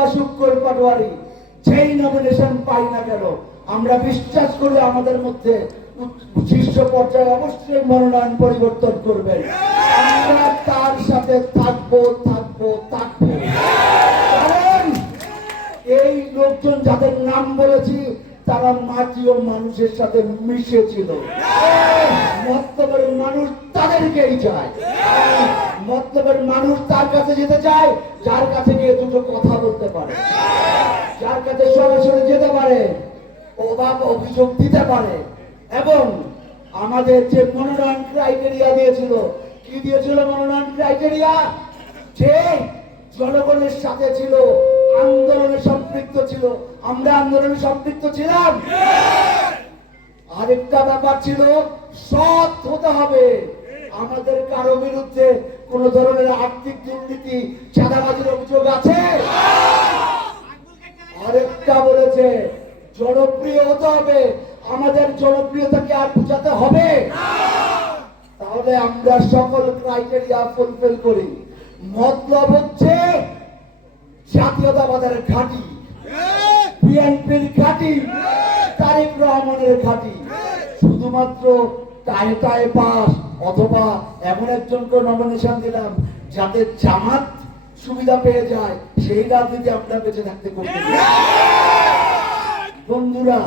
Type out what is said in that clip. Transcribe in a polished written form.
বা শুক্কর পাটোয়ারি যেই নমিনেশন পাই না কেন, আমরা বিশ্বাস করি আমাদের মধ্যে শীর্ষ পর্যায়ে অবশ্যই মনোনয়ন পরিবর্তন করবেন। আমরা তার সাথে থাকবো থাকবো থাকবো। কারণ এই লোকজন যাদের নাম বলেছি তারা মাটি ও মানুষের সাথে মিশেছিল। মতলবের মানুষ তাদেরকেই চায়। মতলবের মানুষ তার কাছে যেতে চায় যার কাছে গিয়ে দুটো কথা বলতে পারে, যার কাছে সরাসরি যেতে পারে, অভিযোগ দিতে পারে। এবং আমাদের যে মনোনয়ন ক্রাইটেরিয়া দিয়েছিল, কি দিয়েছিল মনোনয়ন ক্রাইটেরিয়া? যে জনগণের সাথে ছিল, আন্দোলনে সম্পৃক্ত ছিল। আমরা আন্দোলনে সম্পৃক্ত ছিলাম। আরেকটা ব্যাপার ছিল, সৎ হতে হবে। আমাদের কারো বিরুদ্ধে কোন ধরনের আর্থিক দুর্নীতি, চাঁদাবাজির অভিযোগ আছে? আরেকটা বলেছে জনপ্রিয় হতে হবে। আমাদের জনপ্রিয়তাকে আর বুঝাতে হবে? তাহলে আমরা সকল ক্রাইটেরিয়া ফুলফিল করি। মতলব হচ্ছে জাতীয়তাবাদের ঘাঁটি, বিএনপির ঘাঁটি, তারেক রহমানের ঘাঁটি। শুধুমাত্র টায়ে টায়ে পাস অথবা এমন একজনকে নমিনেশন দিলাম যাতে জামাত সুবিধা পেয়ে যায়, সেই রাজনীতি আমরা বেঁচে থাকতে করতে বন্ধুরা।